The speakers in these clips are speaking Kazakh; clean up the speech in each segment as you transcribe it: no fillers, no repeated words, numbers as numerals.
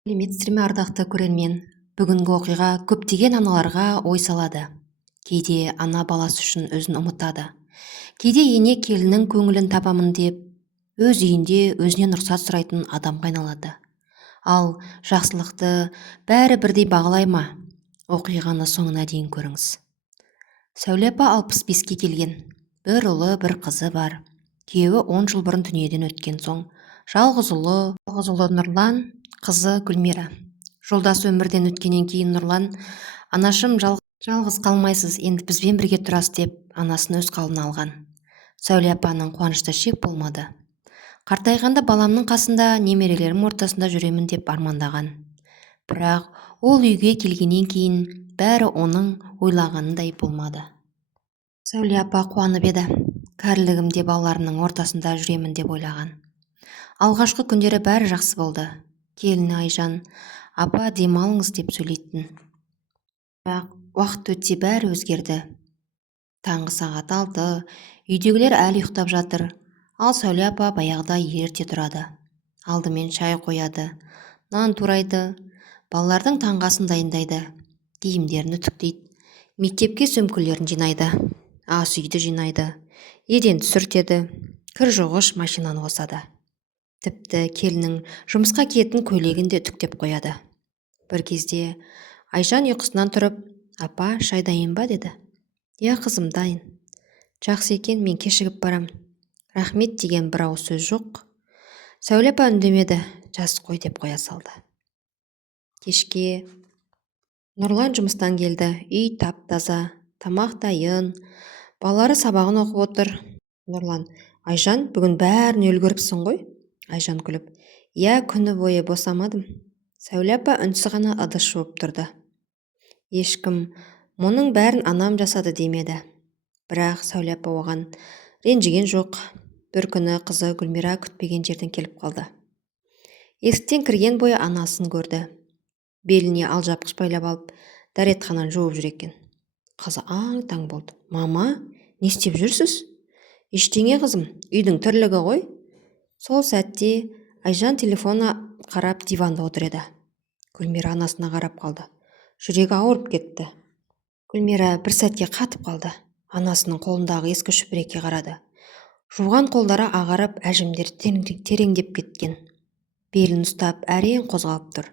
сәлеметсіздер ме, ардақты көрермен? Бүгінгі оқиға көптеген аналарға ой салады. Кейде ана баласы үшін өзін ұмытады. Кейде ене келіннің көңілін табамын деп, өз үйінде өзінен рұқсат сұрайтын адамға айналады. Ал жақсылықты бәрі бірдей бағалай ма? Оқиғаны соңына дейін көріңіз. Сәуле апа 65-ке келген. Бір ұлы, бір қызы бар. Күйеуі 10 жыл бұрын дүниеден өткен соң, жалғыз ұлы Нұрлан, қызы Гүлмира. Жолдасы өмірден өткеннен кейін Нұрлан: "Анашым, жалғыз қалмайсыз, енді бізбен бірге тұрасыз" деп анасын өз қалына алған. Сәуле апаның қуанышта шек болмады. Қартайғанда баламның қасында, немерелерім ортасында жүремін деп армандаған. Бірақ ол үйге келгеннен кейін бәрі оның ойлағанындай болмады. Сәуле апа қуанып еді. Кәрілігімде балаларымның ортасында жүремін деп ойлаған. Алғашқы күндері бәрі жақсы болды. Келіні Айжан: "Апа, демалыңыз" деп сөйлейтін. Бірақ уақыт өтсе бәрі өзгерді. Таңғы сағат 6, үйдегілер әлі ұйықтап жатыр. Ал Сәуле апа баяғыда ерте тұрады. Алдымен шай қояды, нан турайды, балалардың таңғы асын дайындайды, киімдерін үтіктейді, мектепке сөмкелерін жинайды, ас үйді жинайды, еденді сүртеді, кір жуғыш машинаны қосады. Тіпті келіннің жұмысқа киетін көйлегін де үтіктеп қояды. Бір кезде Айжан ұйқысынан тұрып: "Апа, шай дайын ба?" деді. "Иә қызым, дайын." "Жақсы екен, мен кешігіп барам." "Рахмет" деген бір ауыз сөз жоқ. Сәуле апа үндемеді, "Жас қой" деп қоя салды. Кешке Нұрлан жұмыстан келді. Үй тап-таза, тамақ дайын, балалары сабағын оқып отыр. Нұрлан: "Айжан, бүгін бәріне үлгеріпсің ғой?" Айжан күліп: "Иә, күні бойы босамадым." Сәуле апа үнсіз ғана ыдыс жуып тұрды. Ешкім "Мұның бәрін анам жасады" демеді. Бірақ Сәуле апа оған ренжіген жоқ. Бір күні қызы Гүлмира күтпеген жерден келіп қалды. Есіктен кірген бойы анасын көрді. Беліне алжапқыш байлап алып, дәретхананы жуып жүр екен. Қызы аң-таң болды. "Мама, не істеп жүрсіз?" "Ештеңе қызым, үйдің тірлігі ғой." Сол сәтте Айжан телефонына қарап диванда отыр еді. Гүлмира анасына қарап қалды. Жүрегі ауырып кетті. Гүлмира бір сәтке қатып қалды. Анасының қолындағы ескі шүпірекке қарады. Жуған қолдары ағарып, әжімдері тереңдеп кеткен. Белін ұстап әрең қозғалып тұр.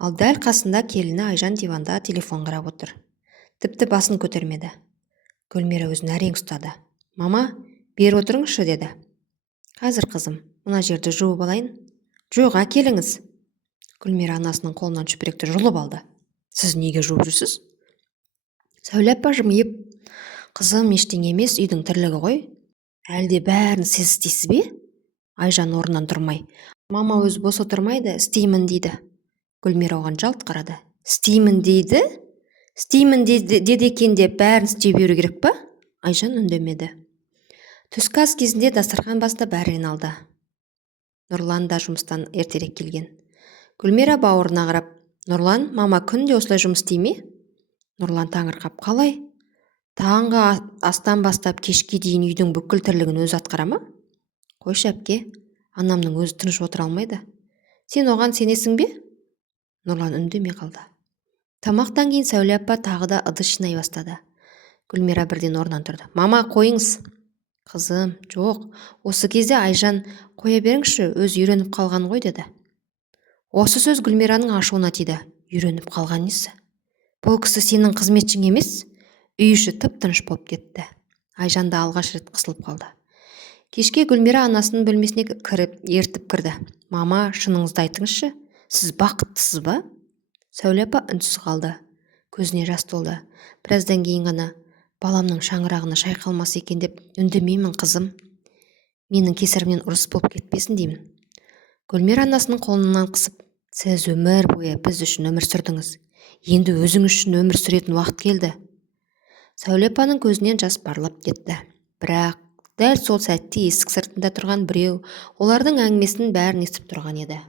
Ал дәл қасында келіні Айжан диванда телефон қарап отыр. Тіпті басын көтермеді. Гүлмира өзін әрең ұстады. "Мама, бері отырыңызшы" деді. "Қазір қызым, мына жерді жуып алайын." "Жоқ, әкеліңіз." Гүлмира анасының қолынан шүпіректі жұлып алды. "Сіз неге жуып жүрсіз?" Сәуле апа жымиып: "Қызым, ештеңе емес, үйдің тірлігі ғой." "Әлде бәрін сіз істейсіз бе?" Айжан орнынан тұрмай: "Мама өзі бос отырмайды, істеймін дейді." Гүлмира оған жалт қарады. "Істеймін дейді? Істеймін деді екен деп бәрін істей беру керек па?" Айжан үндемеді. Түскі ас кезінде дастархан басында бәрі жиналды. Нұрлан да жұмыстан ертерек келген. Гүлмира бауырына қарап: "Нұрлан, мама күнде осылай жұмыс істей ме?" Нұрлан таңырқап: "Қалай? Таңғы астан бастап кешке дейін үйдің бүкіл тірлігін өзі атқара ма?" "Қойшы әпке, анамның өзі тыныш отыра алмайды." "Сен оған сенесің бе?" Нұрлан үндемей қалды. Тамақтан кейін Сәуле апа тағы да ыдыс жинай бастады. Гүлмира бірден орнынан тұрды. "Мама, қойыңыз." "Қызым, жоқ." Осы кезде Айжан: "Қоя беріңізші, өзі үйреніп қалған ғой" деді. Осы сөз Гүлмираның ашуына тиді. "Үйреніп қалған несі? Бұл кісі сенің қызметшің емес?" Үй іші тып-тыныш болып кетті. Айжан да алғаш рет қысылып қалды. Кешке Гүлмира анасының бөлмесіне ертіп кірді. "Мама, шыныңызды айтыңызшы, сіз бақыттысыз ба?" Сәуле апа үнсіз қалды. Көзіне жас толды. Біраздан кейін ғана: "Баламның шаңырағына шайқалмас екен деп үндемеймін қызым. Менің кесірімнен ұрыс болып кетпесін деймін." Гүлмира анасының қолынан қысып: "Сіз өмір бойы біз үшін өмір сүрдіңіз. Енді өзіңіз үшін өмір сүретін уақыт келді." Сәуле апаның көзінен жас парлап кетті. Бірақ дәл сол сәтте есік сыртында тұрған біреу олардың әңгімесінің бәрін естіп тұрған еді.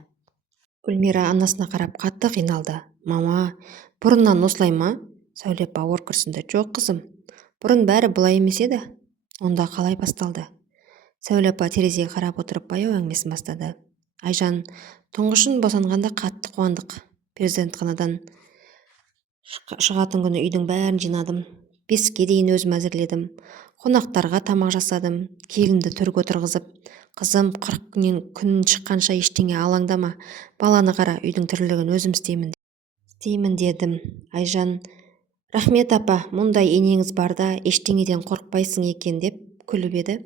Гүлмира анасына қарап қатты қиналды. "Мама, бұрыннан осылай ма?" Сәуле апа ауыр күрсінді. "Жоқ қызым, бұрын бәрі бұлай емес еді." "Онда қалай басталды?" Сәуле апа терезеге қарап отырып баяу әңгімесін бастады. "Айжан Тұңғышын босанғанда қатты қуандық. Перзентханадан шығатын күні үйдің бәрін жинадым. 5-ке дейін өзім әзірледім. Қонақтарға тамақ жасадым. Келінді төрге отырғызып, қызым 40 күн шыққанша ештеңе алаңдама. Баланы қара, үйдің тірлігін өзім істеймін дедім. Айжан, рахмет апа, мұндай енеңіз барда ештеңеден қорықпайсың екен деп күліп еді.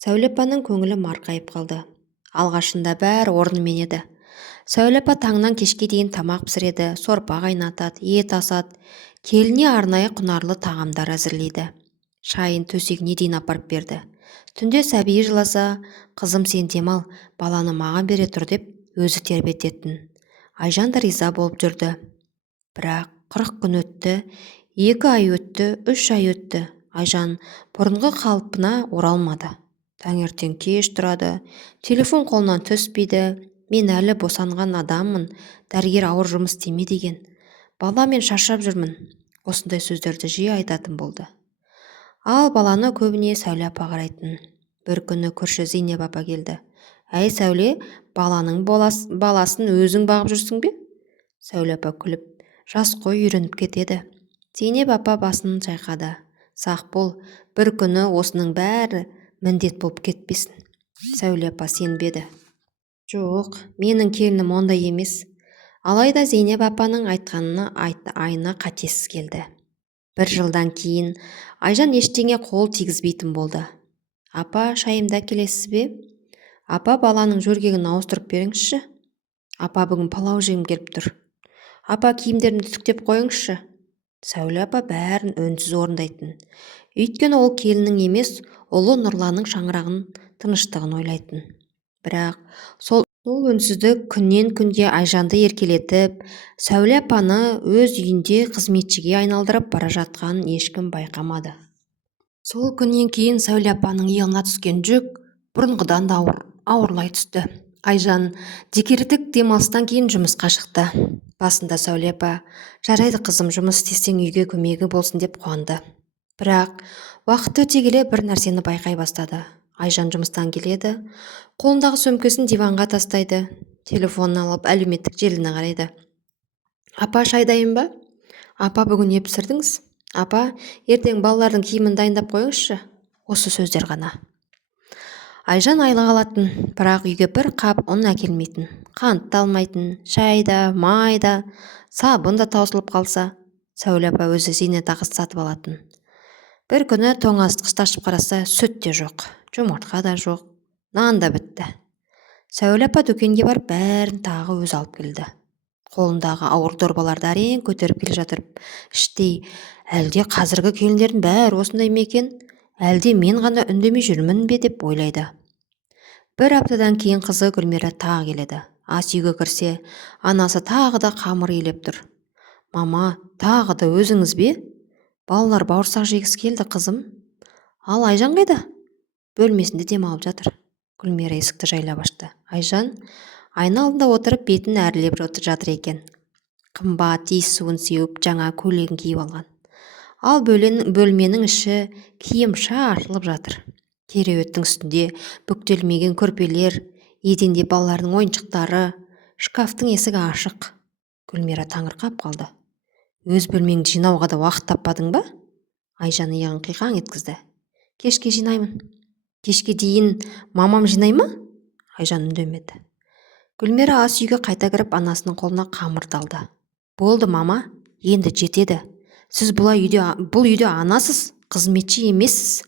Сәуле апаның көңілі марқайып қалды. Алғашында бәрі орнымен еді. Сәуле апа таңнан кешке дейін тамақ пісіреді, сорпа қайнатады, ет асады, келіне арнайы құнарлы тағамдар әзірлейді. Шайын төсегіне дейін апарып берді. Түнде сәби жыласа, қызым сен демал, баланы маған бере тұр деп өзі тербететін. Айжан да риза болып жүрді. Бірақ 40 күн өтті, 2 ай өтті, 3 ай өтті. Айжан бұрынғы қалпына оралмады. Таңертең кеш тұрады, телефон қолынан түспейді. Мен әлі босанған адаммын, дәрігер ауыр жұмыс істеме деген. Баламен шаршап жүрмін. Осындай сөздерді жиі айтатын болды. Ал баланы көбіне Сәуле апа қарайтын. Бір күні көрші Зейнеп апа келді. Әй Сәуле, баланың баласын өзің бағып жүрсің бе? Сәуле апа күліп, жас қой үйреніп кетеді. Зейнеп апа басын шайқады. Сақ бол, бір күні осының бәрі міндет болып кетпесін. Сәуле апа сенбеді. Жоқ, менің келінім ондай емес. Алайда Зейнеп апаның айтқанына айна қатесіз келді. 1 жылдан кейін Айжан ештеңе қол тигізбейтін болды. Апа, шайымды әкелесіз бе? Апа, баланың жөргегін ауыстырып беріңізші. Апа, бүгін палау жегім келіп тұр. Апа, киімдерімді түктеп қойыңызшы. Сәуле апа бәрін үнсіз орындайтын. Өйткені ол келіннің емес, ұлы Нұрланның шаңырағын, тыныштығын ойлайтын. Бірақ сол үнсіздік күннен күнге Айжанды еркелетіп, Сәуле апаны өз үйінде қызметшіге айналдырып бара жатқанын ешкім байқамады. Сол күннен кейін Сәуле апаның иығына түскен жүк бұрынғыдан да ауырлай түсті. Айжан декреттік демалыстан кейін жұмысқа шықты. Басында Сәуле апа, жарайды қызым, жұмыс істесең үйге көмегі болсын деп қуанды. Бірақ уақыт өте келе бір нәрсені байқай бастады. Айжан жұмыстан келеді, қолындағы сөмкесін диванға тастайды, телефонын алып әлеуметтік желіні қарайды. Апа, шай дайын ба? Апа, бүгін не пісірдіңіз? Апа, ертең балалардың киімін дайындап қойыңызшы. Осы сөздер ғана. Айжан айлық алатын, бірақ үйге бір қап ұн әкелмейтін. Қант та алмайтын, шай да, май да, сабын да таусылып қалса, Сәуле апа өзі зейнетақы сатып алатын. Бір күні тоңазытқышты ашып қараса, сүт те жоқ, жұмыртқа да жоқ, нан да бітті. Сәуле апа дүкенге барып бәрін тағы өзі алып келді. Қолындағы ауыр дорбаларды әрең көтеріп келе жатырып, іштей, әлде қазіргі келіндердің бәрі осындай ма екен, әлде мен ғана үндемей жүрмін бе деп ойлайды. Бір аптадан кейін қызы Гүлмира тағы келеді. Ас үйге кірсе, анасы тағы да қамыр илеп тұр. Мама, тағы да өзіңіз бе? Балалар бауырсақ жегісі келді, қызым. Ал Айжан қайда? Бөлмесінде демалып жатыр. Гүлмира есікті жайлап ашты. Айжан айна алдында отырып бетін әрлеп жатыр екен. Қымбат иіссуын сеуіп, жаңа көйлегін киіп алған. Ал бөлменің іші киім шашылып жатыр. Кереуеттің үстінде бүктелмеген көрпелер, еденде балалардың ойыншықтары, шкафтың есігі ашық. Гүлмира таңырқап қалды. Өз бөлмеңді жинауға да уақыт таппадың ба? Айжан иығын қиқаң еткізді. Кешке жинаймын. Кешке дейін мамам жинай ма? Айжан үндемеді. Гүлмира ас үйге қайта кіріп анасының қолына қамырды алды. Болды мама, енді жетеді. Сіз бұл үйде анасыз, қызметші емессіз.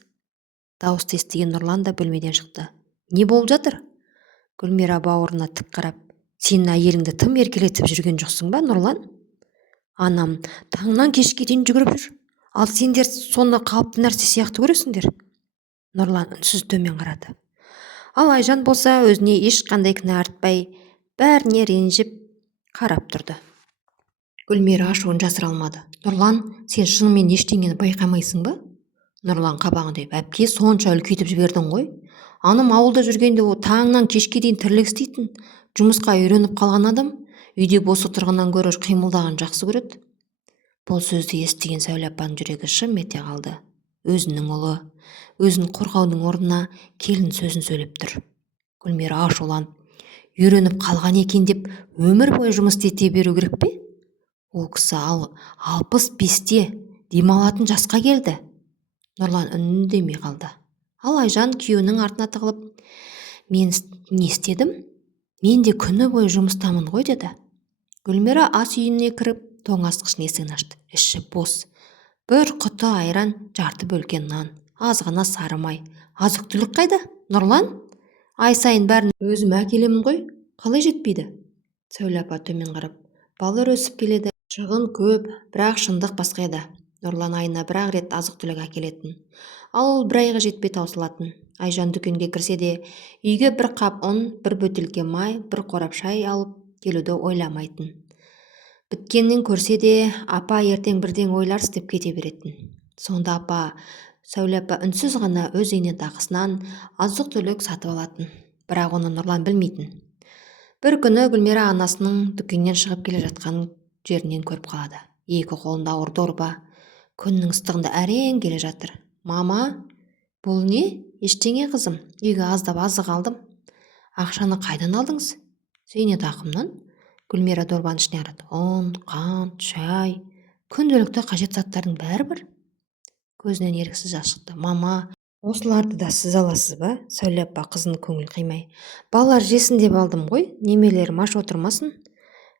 Дауысты естіген Нұрлан да бөлмеден шықты. Не болып жатыр? Гүлмира бауырына тік қарап, сенің әйеліңді тым еркелетіп жүрген жоқсың ба, Нұрлан? Анам таңнан кешке дейін жүгіріп жүр. Ал сендер соны қалыпты нәрсе сияқты көресіңдер. Нұрлан үнсіз төмен қарады. Ал Айжан болса өзіне ешқандай кінә артпай, бәріне ренжіп қарап тұрды. Гүлмира ашуын жасыра алмады. Нұрлан, сен шынымен ештеңені байқамайсың ба? Нұрлан қабағын түйіп, әпке, сонша үлкейтіп жібердің ғой. Анам ауылда жүргенде таңнан кешке дейін тірлік істейтін, жұмысқа үйреніп қалған адам, үйде бос отырғаннан гөрі қимылдаған жақсы көреді. Бұл сөзді естіген Сәуле апаның жүрегі шым ете қалды. Өзінің ұлы, өзін қорғаудың орнына келін сөзін сөйлеп тұр. Гүлмира ашуланып, үйреніп қалған екен деп өмір бойы жұмыс істете беру керек пе? Ол кісі 65-те демалатын жасқа келді. Нұрлан үндемей қалды. Ал Айжан күйеуінің артына тығылып: мен не істедім? Мен де күні бойы жұмыстамын ғой, деді. Гүлмира ас үйіне кіріп, тоңазытқыштың есігін ашты. Іші бос. Бір құты айран, жарты бөлке нан, азғана сары май. Азық-түлік қайда, Нұрлан? Ай сайын бәрін өзім әкелемін ғой, қалай жетпейді? Сәуле апа төмен қарап: балалар өсіп келеді, шығын көп, бірақ шындық басқа еді. Нұрлан айына бір-ақ рет азық-түлік әкелетін. Ал ол бір айға жетпей таусылатын. Айжан дүкенге кірсе де, үйге бір қап ұн, бір бөтелке май, бір қорап шай алып келуді ойламайтын. Біткеннен көрсе де, апа ертең бірден ойларсыз деп кете беретін. Сонда Сәуле апа үнсіз ғана өз зейнетақысынан азық-түлік сатып алатын. Бірақ оны Нұрлан білмейтін. Бір күні Гүлмира анасының дүкеннен шығып келе жатқан жерінен көріп қалады. Екі қолында ауыр дорба, күннің ыстығында әрең келе жатыр. Мама, бұл не? Ештеңе қызым, үйге аздап азық алдым. Ақшаны қайдан алдыңыз? Зейнетақымнан. Гүлмира дорбаның ішіне қарады. ұн, қант, шай, күнделікті қажет заттардың бәрі бір. Көзінен еріксіз жас шықты. Мама, осыларды да сіз аласыз ба? Сәуле апа қызының көңіл қимай: балалар жесін деп алдым ғой, немелерім аш отырмасын.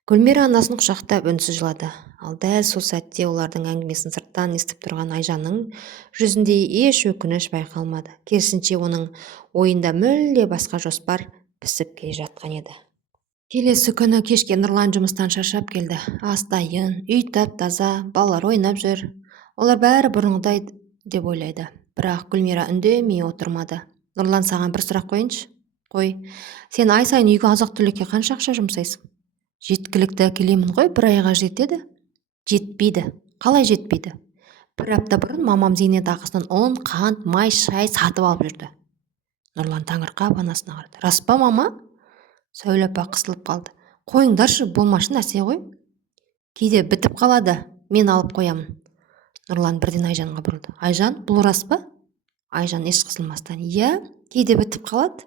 Гүлмира анасын құшақтап үнсіз жылады. Ал дәл сол сәтте олардың әңгімесін сырттан естіп тұрған Айжанның жүзінде еш өкініш байқалмады. Керісінше оның ойында мүлде басқа жоспар пісіп келе жатқан еді. Келесі күні кешке Нұрлан жұмыстан шаршап келді. Ас дайын, үй тап-таза, балалар ойнап жүр. Олар бәрі бұрынғыдай деп ойлайды. Бірақ Гүлмира үндемей отырмады. Нұрлан, саған бір сұрақ қойыншы? Қой. Сен ай сайын үйге азық-түлікке қанша ақша жұмсайсың? Жеткілікті әкелемін ғой, бір айға жетеді. Жетпейді. Қалай жетпейді? Бір апта бұрын мамам зейнетақысынан ұн, қант, май, шай сатып алып жүрді. Нұрлан таңырқап анасына қарады. Рас па, мама? Сәуле апа қысылып қалды. Қойыңдаршы, болмашы нәрсе ғой. Кейде бітіп қалады, мен алып қоямын. Нұрлан бірден Айжанға бұрылды. Айжан, бұл рас па? Айжан еш қысылмастан: иә, кейде бітіп қалады.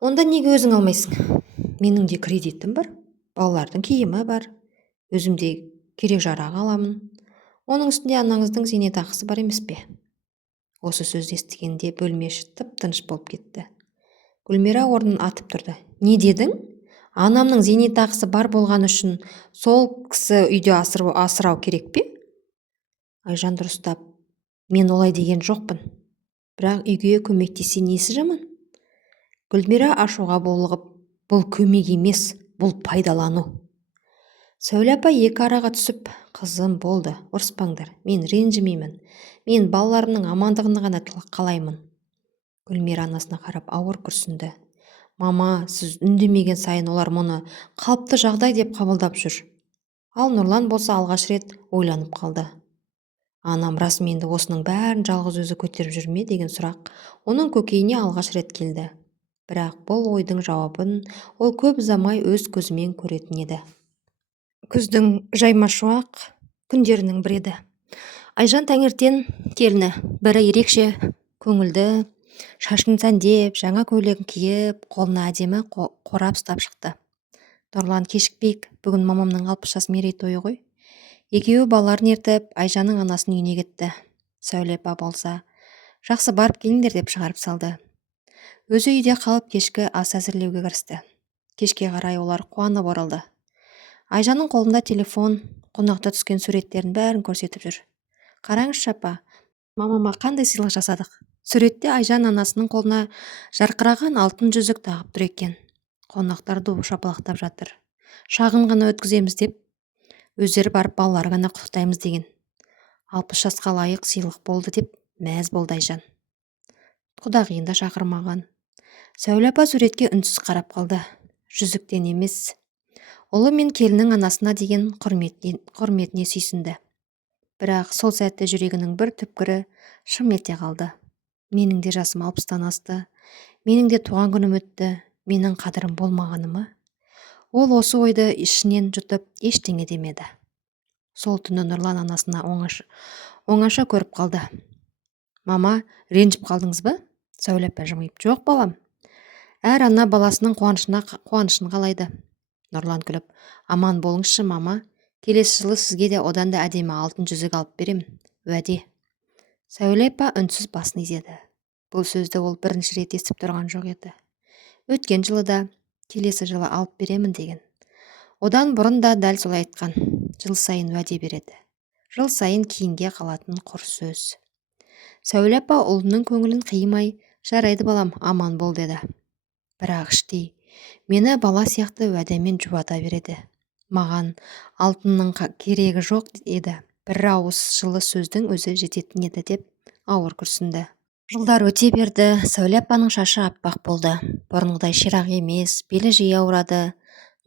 Онда неге өзің алмайсың? Менің де кредитім бар, балалардың киімі бар, өзімде керек жарақ аламын. Оның үстінде анаңыздың зейнетақысы бар емес пе? Осы сөзді естігенде бөлме іші тып-тыныш болып кетті. Гүлмира орнынан атып тұрды. Не дедің? Анамның зейнетақысы бар болған үшін сол кісі үйде асырау керек пе? Айжан дұрыстап: мен олай деген жоқпын. Бірақ үйге көмектесе несі жаман? Гүлмира ашуға булығып: бұл көмек емес, бұл пайдалану. Сәуле апа екі араға түсіп: қызым, болды, ұрыспаңдар, мен ренжімеймін. Мен балаларымның амандығын ғана қалаймын. Гүлмира анасына қарап ауыр күрсінді. Мама, сіз үндемеген сайын олар мұны қалыпты жағдай деп қабылдап жүр. Ал Нұрлан болса алғаш рет ойланып қалды. Анам расымен де осының бәрін жалғыз өзі көтеріп жүр ме деген сұрақ оның көкейіне алғаш рет келді. Бірақ бұл ойдың жауабын ол көп ұзамай өз көзімен көретін еді. Күздің жаймашуақ күндерінің бірі еді. Айжан таңертең келіні, бірі ерекше көңілді, шашын сәндеп, жаңа көйлегін киіп, қолына әдемі қорап ұстап шықты. Нұрлан, кешікпейік, бүгін мамамның 60 жас мерейтойы ғой. Екеуі балаларын ертіп Айжанның анасының үйіне кетті. Сәуле апа болса: жақсы, барып келіңдер деп шығарып салды. Өзі үйде қалып кешкі ас әзірлеуге кірісті. Кешке қарай олар қуанып оралды. Айжанның қолында телефон, қонақта түскен суреттерін бәрін көрсетіп жүр. Қараңызшы апа, мамама қандай сыйлық жасадық. Суретте Айжан анасының қолына жарқыраған алтын жүзік тағып тұр екен. Қонақтар ду шапалақтап жатыр. Шағын ғана өткіземіз деп, өздері барып балалар ғана құттықтаймыз деген. 60 жасқа лайық сыйлық болды деп мәз болды Айжан. Құдағиын да шақырмаған. Сәуле апа суретке үнсіз қарап қалды. Жүзіктен емес, ұлы мен келіннің анасына деген құрметіне сүйсінді. Бірақ сол сәтте жүрегінің бір түпкірі шым ете қалды. Менің де жасым 60-тан асты, менің де туған күнім өтті, менің қадірім болмағаны ма? Ол осы ойды ішінен жұтып ештеңе демеді. Сол түні Нұрлан анасына оңаша көріп қалды. Мама, ренжіп қалдыңыз ба? Сәуле апа жымиып: жоқ балам, Әр ана баласының қуанышын қалайды. Нұрлан күліп: аман болыңызшы, мама. Келесі жылы сізге де одан да әдемі алтын жүзік алып беремін. Уәде. Сәуле апа үнсіз басын изеді. Бұл сөзді ол бірінші рет естіп тұрған жоқ еді. Өткен жылы да келесі жылы алып беремін деген. Одан бұрын да дәл солай айтқан. Жыл сайын уәде береді. Жыл сайын кейінге қалатын құр сөз. Сәуле апа ұлының көңілін қимай: жарайды балам, аман бол деді. Бірақ іштей мені бала сияқты уәдемен жұбата береді. Маған алтынның керегі жоқ еді. Бір ауыз жылы сөздің өзі жететін еді деп ауыр күрсінді. Жылдар өте берді. Сәуле апаның шашы аппақ болды. Бұрынғыдай ширақ емес, белі жиі ауырады,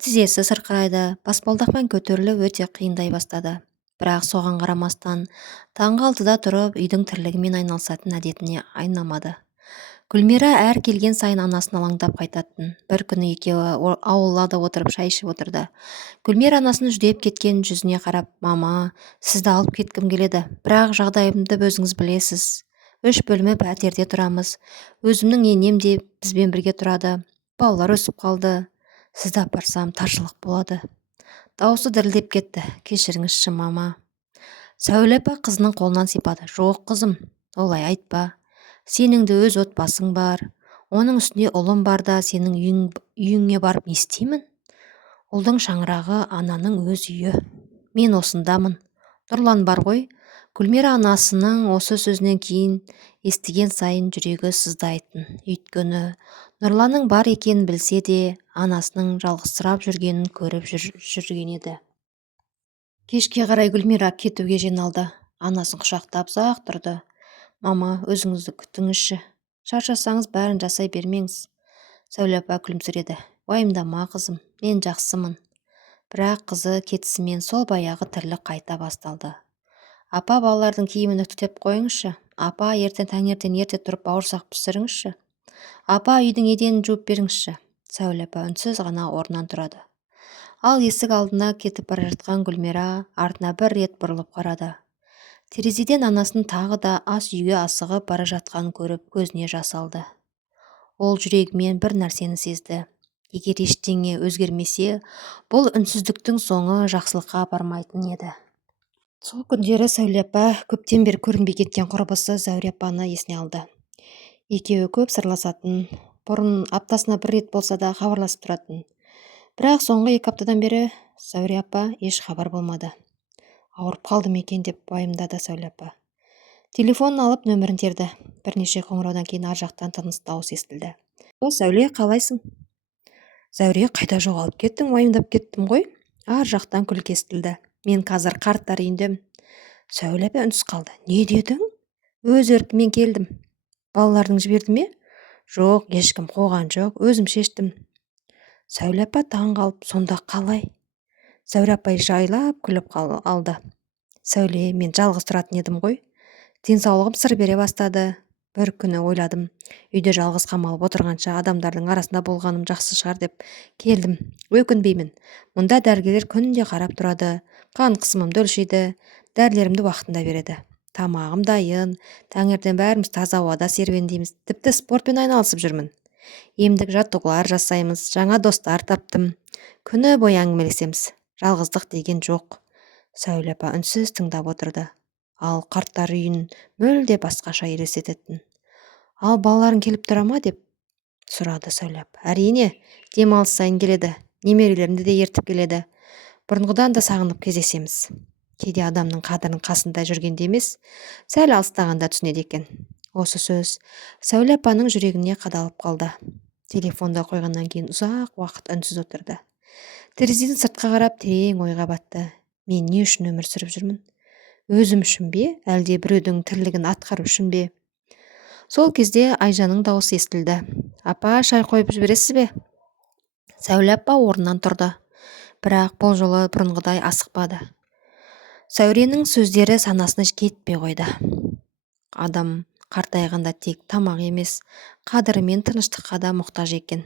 тізесі сырқырайды, баспалдақпен көтерілу өте қиындай бастады. Бірақ соған қарамастан таңғы 6-да тұрып үйдің тірлігімен айналысатын әдетіне айнамады. Гүлмира әр келген сайын анасын алаңдап қайтатын. Бір күні екеуі аулада отырып шай ішіп отырды. Гүлмира анасының жүдеп кеткен жүзіне қарап: мама, сізді алып кеткім келеді, бірақ жағдайымды өзіңіз білесіз. 3 бөлме пәтерде тұрамыз. Өзімнің енем де бізбен бірге тұрады. Балалар өсіп қалды. Сізді апарсам таршылық болады. Дауысы дірілдеп кетті. Кешіріңізші, мама. Сәуле апа қызының қолынан сипады. Жоқ қызым, олай айтпа. Сенің де өз отбасың бар. Оның үстіне ұлым бар да, сенің үйіңе барып не істеймін? Ұлдың шаңырағы ананың өз үйі. Мен осындамын. Нұрлан бар ғой. Гүлмира анасының осы сөзінен кейін естіген сайын жүрегі сыздайтын. Өйткені Нұрланның бар екенін білсе де, анасының жалғызсырап жүргенін көріп жүрген еді. Кешке қарай Гүлмира кетуге жиналды. Анасын құшақтап ұзақ тұрды. Мама, өзіңізді күтіңізші. Шаршасаңыз бәрін жасай бермеңіз. Сәуле апа күлімсіреді. Уайымдама қызым, мен жақсымын. Бірақ қызы кетісімен сол баяғы тірлік қайта басталды. Апа, балалардың киімін үтіктеп қойыңызшы. Апа, ертең таңертең ерте тұрып бауырсақ пісіріңізші. Апа, үйдің еденін жуып беріңізші. Сәуле апа үнсіз ғана орнынан тұрады. Ал есік алдына кетіп бара жатқан Гүлмира артына бір рет бұрылып қарады. Терезеден анасын тағы да ас үйге асығып бара жатқанын көріп көзіне жас алды. Ол жүрегімен бір нәрсені сезді. Егер ештеңе өзгермесе, бұл үнсіздіктің соңы жақсылыққа апармайтын еді. Сол күндері Сәуле апа көптен бері көрінбей кеткен құрбысы Зәуре апаны есіне алды. Екеуі көп сырласатын, бұрын аптасына бір рет болса да хабарласып тұратын. Бірақ соңғы 2 аптадан бері Зәуре апа еш хабар болмады. Ауырып қалды ма екен деп уайымдады Сәуле апа. Телефонын алып нөмірін терді. Бірнеше қоңыраудан кейін ар жақтан тыныс дауыс естілді. Сәуле, қалайсың? Зәуре, қайда жоғалып кеттің? Уайымдап кеттім ғой. Ар жақтан күлкі естілді. Мен қазір қарттар үйіндемін. Сәуле апа үнсіз қалды. Не дедің? Өз еркіммен келдім. Балалардың жіберді ме? Жоқ, ешкім қоған жоқ, өзім шештім. Сәуле апа таң қалып, сонда қалай? Зәуре апай жайлап күліп алды. Сәуле, мен жалғыз тұратын едім ғой. Денсаулығым сыр бере бастады. Бір күні ойладым, үйде жалғыз қамалып отырғанша адамдардың арасында болғаным жақсы шығар деп келдім. Өкінбеймін. Мұнда дәрігерлер күнде қарап тұрады. Қан қысымымды өлшейді, дәрілерімді уақытында береді. Тамағым дайын, таңертең бәріміз таза ауада серуендейміз. Тіпті спортпен айналысып жүрмін. Емдік жаттығулар жасаймыз, жаңа достар таптым. Күні бойы әңгімелесеміз. Жалғыздық деген жоқ. Сәуле апа үнсіз тыңдап отырды. Ал қарттар үйін мүлде басқаша елестететін. Ал балаларың келіп тұра ма деп сұрады Сәуле апа. Әрине, демалыс сайын келеді. Немерелерімді де ертіп келеді. Бұрынғыдан да сағынып кездесеміз. Кейде адамның қадірін қасында жүргенде емес, сәл алыстағанда түсінеді екен. Осы сөз Сәуле апаның жүрегіне қадалып қалды. Телефонды қойғаннан кейін ұзақ уақыт үнсіз отырды. Терезеден сыртқа қарап терең ойға батты. Мен не үшін өмір сүріп жүрмін? Өзім үшін бе, әлде біреудің тірлігін атқару үшін бе? Сол кезде Айжанның дауысы естілді. Апа, шай қойып жібересіз бе? Сәуле апа орнынан тұрды. Бірақ бұл жолы бұрынғыдай асықпады. Сәуренің сөздері санасына кетпей қойды. Адам қартайғанда тек тамақ емес, қадірі мен тыныштыққа да мұқтаж екен.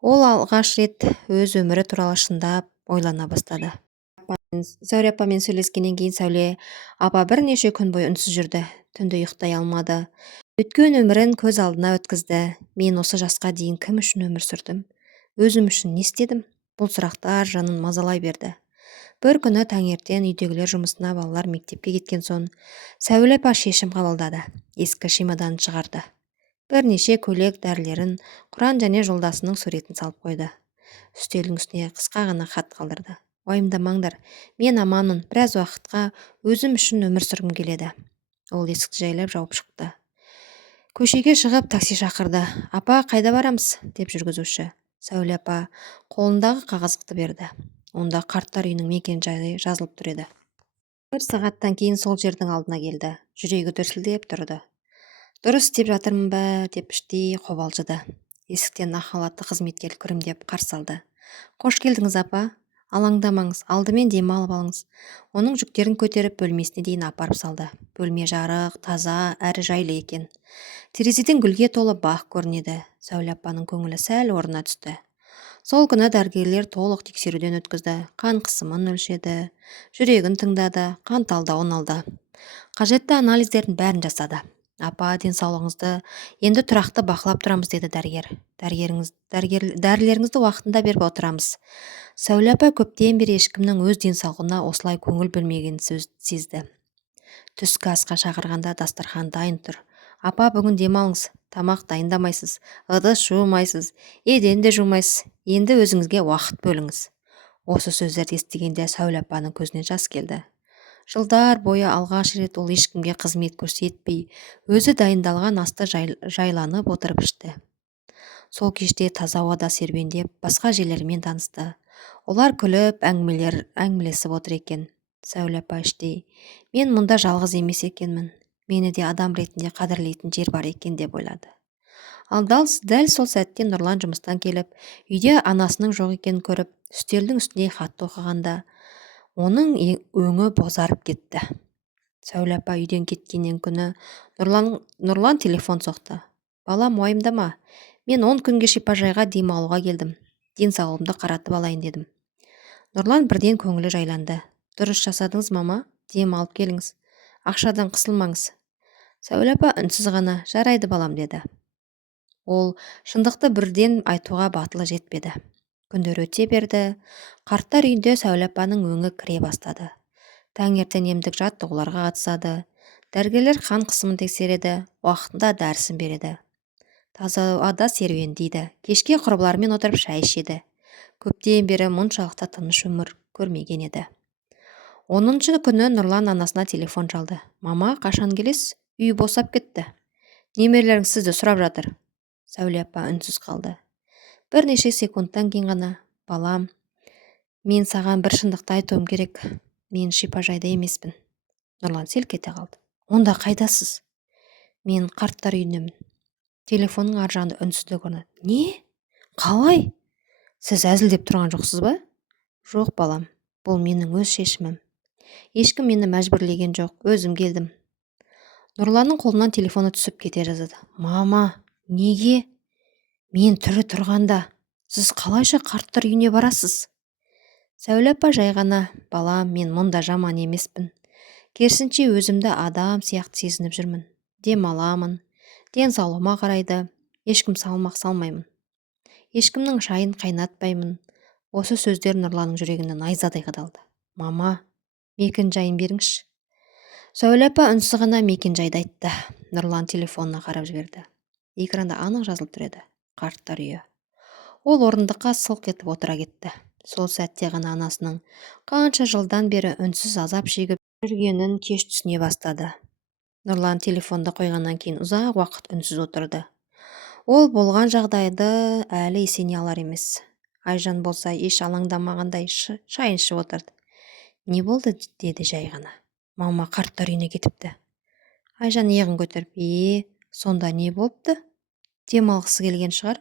Ол алғаш рет өз өмірі туралы шындап ойлана бастады. Зәуре апамен сөйлескеннен кейін Сәуле апа бірнеше күн бойы үнсіз жүрді. Түнде ұйықтай алмады. Өткен өмірін көз алдына өткізді. Мен осы жасқа дейін кім үшін өмір сүрдім? Өзім үшін не істедім? Бұл сұрақтар жанын мазалай берді. Бір күні таңертең үйдегілер жұмысына, балалар мектепке кеткен соң, Сәуле апа шешім қабылдады. Ескі чемоданын шығарды. Бірнеше көйлек, дәрілерін, Құран және жолдасының суретін салып қойды. Үстелдің үстіне қысқа ғана хат қалдырды. Уайымдамаңдар, мен аманмын, біраз уақытқа өзім үшін өмір сүргім келеді. Ол есікті жайлап жауып шықты. Көшеге шығып такси шақырды. Апа, қайда барамыз? Деп жүргізуші. Сәуле апа қолындағы қағазды берді. Онда қарттар үйінің мекен-жайы жазылып тұр еді. Бір сағаттан кейін сол жердің алдына келді. Жүрегі дүрсілдеп тұрды. Дұрыс істеп жатырмын ба деп іштей қобалжыды. Есіктен ақ халатты қызметкер күрімдеп қарсы алды. Қош келдіңіз, апа. Алаңдамаңыз, алдымен демалып алыңыз. Оның жүктерін көтеріп бөлмесіне дейін апарып салды. Бөлме жарық, таза, әрі жайлы екен. Терезеден гүлге толы бақ көрінеді. Сәуле апаның көңілі сәл орнына түсті. Сол күні дәрігерлер толық тексеруден өткізді. Қан қысымын өлшеді, жүрегін тыңдады, қан талдауын алды. Қажетті анализдердің бәрін жасады. Апа, денсаулығыңызды енді тұрақты бақылап тұрамыз, деді дәрігер. Дәрілеріңізді уақытында беріп отырамыз. Сәуле апа көптен бері ешкімнің өз денсаулығына осылай көңіл бөлмеген сезді. Түскі асқа шақырғанда дастархан дайын тұр. Апа, бүгін демалыңыз, тамақ дайындамайсыз, ыдыс жумайсыз, еден де жумайсыз. Енді өзіңізге уақыт бөліңіз. Осы сөздерді естігенде Сәуле апаның көзіне жас келді. Жылдар бойы алғаш рет ол ешкімге қызмет көрсетпей, өзі дайындалған асты жайланып отырып ішті. Сол кеште таза ауада серуендеп, басқа желермен танысты. Олар күліп, әңгімелесіп отыр екен. Сәуле апа іштей, мен мұнда жалғыз емес екенмін. Мені де адам ретінде қадірлейтін жер бар екен деп ойлады. Ал дәл сол сәтте Нұрлан жұмыстан келіп, үйде анасының жоқ екенін көріп, үстелдің үстінде хатты оқығанда, оның өңі бозарып кетті. Сәуле апа үйден кеткеннен күні Нұрлан телефон соқты. Балам, уайымдама, мен 10 күнге шипажайға демалуға келдім. Денсаулығымды қаратып алайын дедім. Нұрлан бірден көңілі жайланды. Дұрыс жасадыңыз, мама, дем алып келіңіз. Ақшадан қысылмаңыз. Сәуле апа үнсіз ғана, жарайды балам, деді. Ол шындықты бірден айтуға батылы жетпеді. Күндер өте берді. Қарттар үйінде Сәуле апаның өңі кіре бастады. Таңертең емдік жаттығуларға қатысады. Дәрігерлер қан қысымын тексереді, уақытында дәрісін береді. Таза ауада серуендейді. Кешке құрбыларымен отырып шай ішеді. Көптен бері мұншалықты тыныш өмір көрмеген еді. 10-шы күні Нұрлан анасына телефон шалды. Мама, қашан келесіз? Үй босап кетті. Немерелеріңіз сізді сұрап жатыр. Сәуле апа үнсіз қалды. Бірнеше секундтан кейін ғана, балам, мен саған бір шындықты айтуым керек. Мен шипажайда емеспін. Нұрлан селк ете қалды. Онда қайдасыз? Мен қарттар үйіндемін. Телефонның ар жағында үнсіздік орнады. Не? Қалай? Сіз әзілдеп тұрған жоқсыз ба? Жоқ, балам, бұл менің өз шешімім. Ешкім мені мәжбүрлеген жоқ, өзім келдім. Нұрланның қолынан телефоны түсіп кете жаздады. Мама, неге? Мен тірі тұрғанда, сіз қалайша қарттар үйіне барасыз? Сәуле апа жай ғана, балам, мен мұнда жаман емеспін. Керісінше өзімді адам сияқты сезініп жүрмін. Демаламын, денсаулығыма қарайды, ешкім салмақ салмаймын. Ешкімнің шайын қайнатпаймын. Осы сөздер Нұрланның жүрегіне найзадай қадалды. Мама, мекен-жайын беріңізші. Сәуле апа үнсіз ғана мекен-жайды айтты. Нұрлан телефонына қарап жіберді. Экранда анық жазылып тұр еді. Қарттар үйі. Ол орындыққа сылқ етіп отыра кетті. Сол сәтте ғана анасының қанша жылдан бері үнсіз азап шегіп жүргенін кеш түсіне бастады. Нұрлан телефонды қойғаннан кейін ұзақ уақыт үнсіз отырды. Ол болған жағдайды әлі есене алар емес. Айжан болса еш алаңдамағандай шайын ішіп отырды. Не болды, деді жай ғана. Мама қарттар үйіне кетіпті. Айжан иығын көтеріп, сонда не болыпты? Демалғысы келген шығар.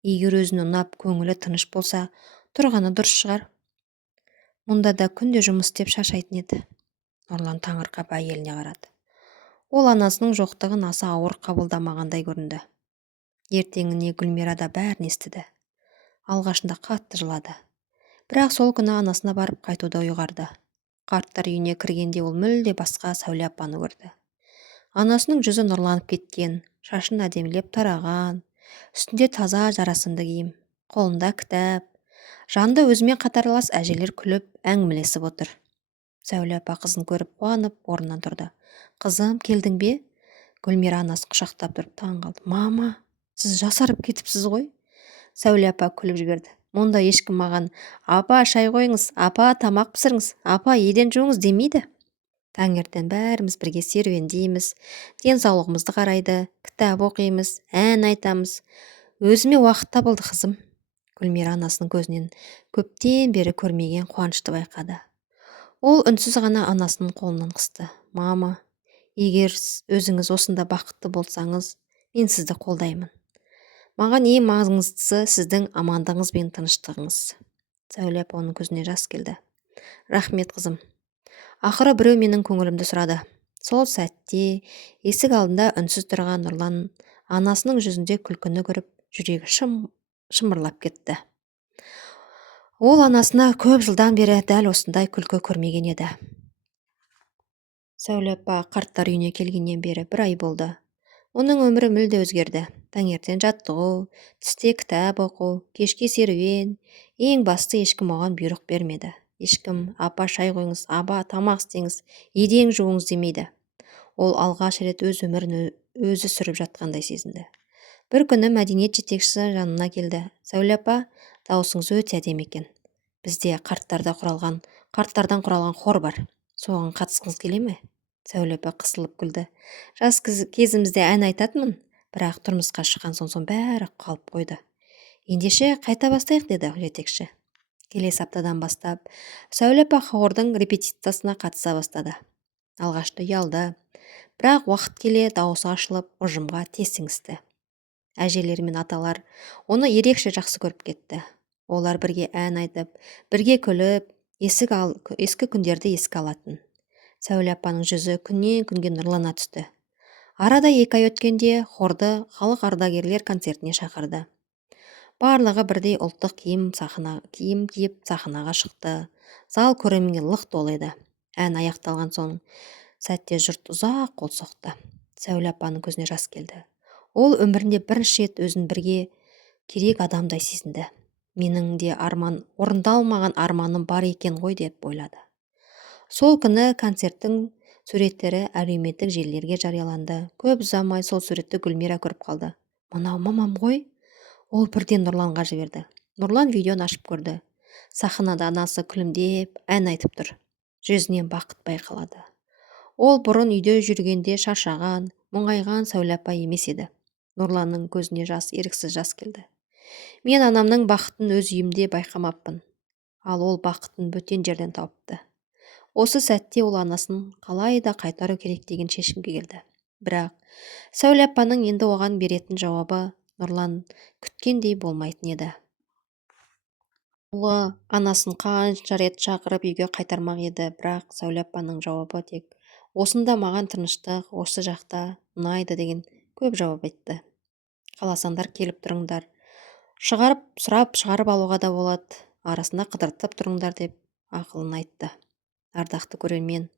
Егер өзіне ұнап, көңілі тыныш болса, тұрғаны дұрыс шығар. Мұнда да күнде жұмыс істеп шаршайтын еді. Нұрлан таңырқап әйеліне қарады. Ол анасының жоқтығын аса ауыр қабылдамағандай көрінді. Ертеңіне Гүлмира да бәрін естіді. Алғашында қатты жылады. Бірақ сол күні анасына барып қайтуды ұйғарды. Қарттар үйіне кіргенде ол мүлде басқа Сәуле апаны көрді. Анасының жүзі нұрланып кеткен, шашын әдемілеп тараған, үстінде таза жарасымды киім, қолында кітап. Жанында өзімен қатарлас әжелер күліп әңгімелесіп отыр. Сәуле апа қызын көріп қуанып орнынан тұрды. «Қызым, келдің бе?» Гүлмира анасын құшақтап тұрып таң қалды. «Мама, сіз жасарып кетіпсіз ғой?» Сәуле апа күліп жіберді. «Мұнда ешкім маған апа шай қойыңыз, апа тамақ пісіріңіз, апа еден жуыңыз демейді. Таңертең бәріміз бірге серуендейміз, денсаулығымызды қарайды, кітап оқимыз, ән айтамыз. Өзіме уақыт табылды қызым». Гүлмира анасының көзінен көптен бері көрмеген қуанышты байқады. Ол үнсіз ғана анасының қолынан қысты. «Мама, егер өзіңіз осында бақытты болсаңыз, мен сізді қолдаймын. Маған ең маңыздысы сіздің амандығыңыз бен тыныштығыңыз». Сәуле апа оның көзіне жас келді. «Рахмет қызым. Ақыры біреу менің көңілімді сұрады». Сол сәтте есік алдында үнсіз тұрған Нұрлан анасының жүзінде күлкіні көріп, жүрегі шымырлап кетті. Ол анасына көп жылдан бері дәл осындай күлкі көрмеген еді. Сәуле апа қарттар үйіне келгеннен бері 1 ай болды. Оның өмірі мүлде өзгерді. Таңертең жаттығу, түсте кітап оқу, кешке серуен. Ең басты, ешкім оған бұйрық бермеді. Ешкім «Апа шай қойыңыз, апа тамақ істеңіз, еден жуыңыз» демейді. Ол алғаш рет өз өмірін өзі сүріп жатқандай сезінді. Бір күні мәдениет жетекшісі жанына келді. «Сәуле апа, дауысыңыз өте әдемі екен. Бізде қарттардан құралған хор бар. Соған қатысқыңыз келе ме?» Сәуле апа қысылып күлді. «Жас кезімізде ән айтатынмын, бірақ тұрмысқа шыққан соң бәрі қалып қойды. Ендеше қайта бастайық», деді жетекші. Келесі аптадан бастап Сәуле апа хордың репетициясына қатыса бастады. Алғашта ұялды, бірақ уақыт келе дауысы ашылып, ұжымға тез сіңісті. Әжелер мен аталар оны ерекше жақсы көріп кетті. Олар бірге ән айтып, бірге күліп, ескі күндерді еске алатын. Сәуле апаның жүзі күннен күнге нұрлана түсті. Арада 2 ай өткенде хорды халық ардагерлер концертіне шақырды. Барлығы бірдей ұлттық киім киіп сахнаға шықты. Зал көрерменге лық толы еді. Ән аяқталған соң сәтте жұрт ұзақ қол соқты. Сәуле апаның көзіне жас келді. Ол өмірінде бірінші рет өзін бірге керек адамдай сезінді. «Менің де орындалмаған арманым бар екен ғой» деп ойлады. Сол күні концерттің суреттері әлеуметтік желілерге жарияланды. Көп ұзамай сол суретті Гүлмира көріп қалды. «Мынау мамам ғой?» Ол бірден Нұрланға жіберді. Нұрлан видеоны ашып көрді. Сахнада анасы күлімдеп ән айтып тұр. Жүзінен бақыт байқалады. Ол бұрын үйде жүргенде шаршаған, мұңайған Сәуле апа емес еді. Нұрланның көзіне еріксіз жас келді. «Мен анамның бақытын өз үйімде байқамаппын. Ал ол бақытын бөтен жерден тауыпты». Осы сәтте ол анасын қалай да қайтару керек деген шешімге келді. Бірақ Сәуле апаның енді оған беретін жауабы Нұрлан күткендей болмайтын еді. Ұлы анасын қанша рет шақырып үйге қайтармақ еді, бірақ Сәуле апаның жауабы тек «Осында маған тыныштық, осы жақта ұнайды» деген көп жауап айтты. «Қаласаңдар келіп тұрыңдар, шығарып алуға да болады, арасында қыдыртып тұрыңдар» деп ақылын айтты. Ардақты көрермен,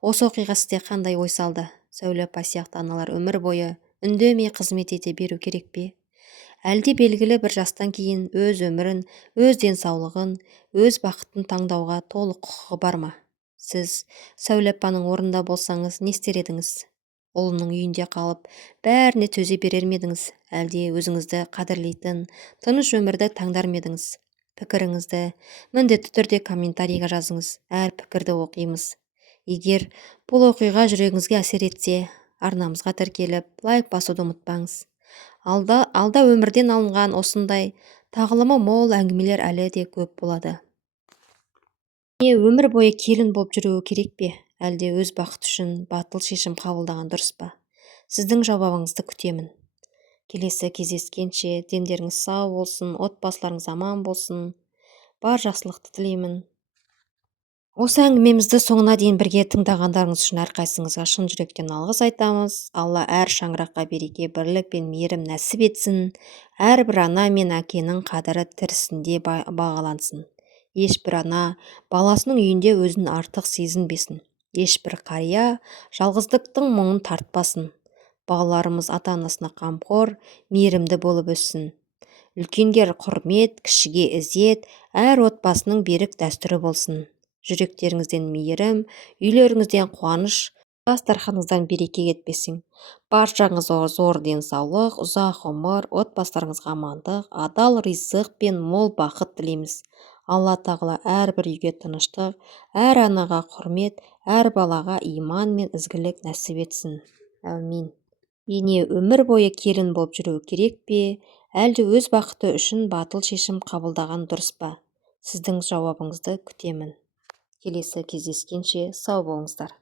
осы оқиға сізде қандай ой салды? Сәуле апа сияқты аналар өмір бойы үндемей қызмет ете беру керек пе? Әлде белгілі бір жастан кейін өз өмірін, өз денсаулығын, өз бақытын таңдауға толық құқығы бар ма? Сіз Сәуле апаның орнында болсаңыз не істер едіңіз? Ұлының үйінде қалып, бәріне төзе берер ме едіңіз? Әлде өзіңізді қадірлейтін, тыныш өмірді таңдар ма едіңіз? Пікіріңізді міндетті түрде комментарийға жазыңыз. Әр пікірді оқимыз. Егер бұл оқиға жүрегіңізге әсер етсе, арнамызға тіркеліп, лайк басуды ұмытпаңыз. Алда өмірден алынған осындай тағылымы мол әңгімелер әлі де көп болады. Өмір бойы келін болып жүруі керек пе? Әлде өз бақыт үшін батыл шешім қабылдаған дұрыс па? Сіздің жауабыңызды күтемін. Келесі кездескенше дендеріңіз сау болсын, отбасыларыңыз аман болсын. Бар жақсылықты тілеймін. Осы әңгімемізді соңына дейін бірге тыңдағандарыңыз үшін әрқайсыңызға шын жүректен алғыс айтамыз. Алла әр шаңыраққа береке, бірлік пен мейірім нәсіп етсін. Әрбір ана мен әкенің қадірі тірісінде бағалансын. Ешбір ана баласының үйінде өзін артық сезінбесін. ешбір қария жалғыздықтың мұңын тартпасын. Балаларымыз ата-анасына қамқор, мейірімді болып өссін. Үлкенге құрмет, кішіге ізет әр отбасының берік дәстүрі болсын. Жүректеріңізден мейірім, үйлеріңізден қуаныш, дастарханыңыздан береке кетпесін. Баршаңызға зор денсаулық, ұзақ ғұмыр, отбасыларыңызға амандық, адал ризық пен мол бақыт тілейміз. Алла тағала әрбір үйге тыныштық, әр анаға құрмет, әр балаға иман мен ізгілік нәсіп етсін. Әумин. Ене өмір бойы келін болып жүру керек пе, әлде өз бақыты үшін батыл шешім қабылдаған дұрыс па? Сіздің жауабыңызды күтемін. Келесі кездескенше сау болыңыздар.